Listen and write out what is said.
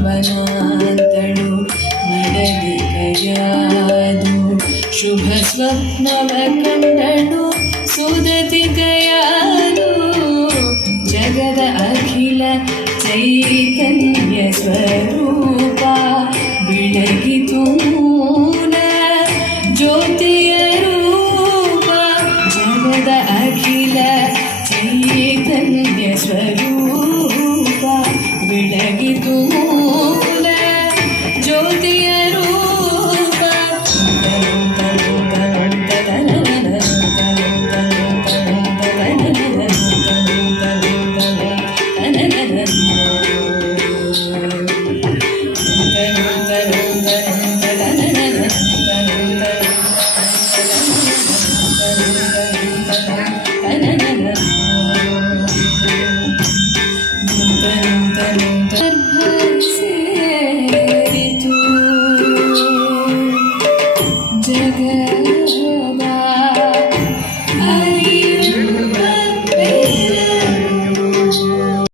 ಭಾವನಾಂತಳು ಮಡದಿ ಕೈಯಾದು ಶುಭ ಸ್ವಪ್ನವ ಕಂಡಳು ಸುದತಿ ಗಯಾದು ಜಗದ ಅಖಿಲ ಚೈತನ್ಯ ಸ್ವರೂಪ ಬೆಳಗಿತು ಮೂಲ ಜ್ಯೋತಿಯ ರೂಪ. ಜಗದ ಅಖಿಲ ಚೈತನ್ಯ ಸ್ವರೂಪ ಬೆಳಗಿತು ಜ್ಯೋತಿಯ Yeah.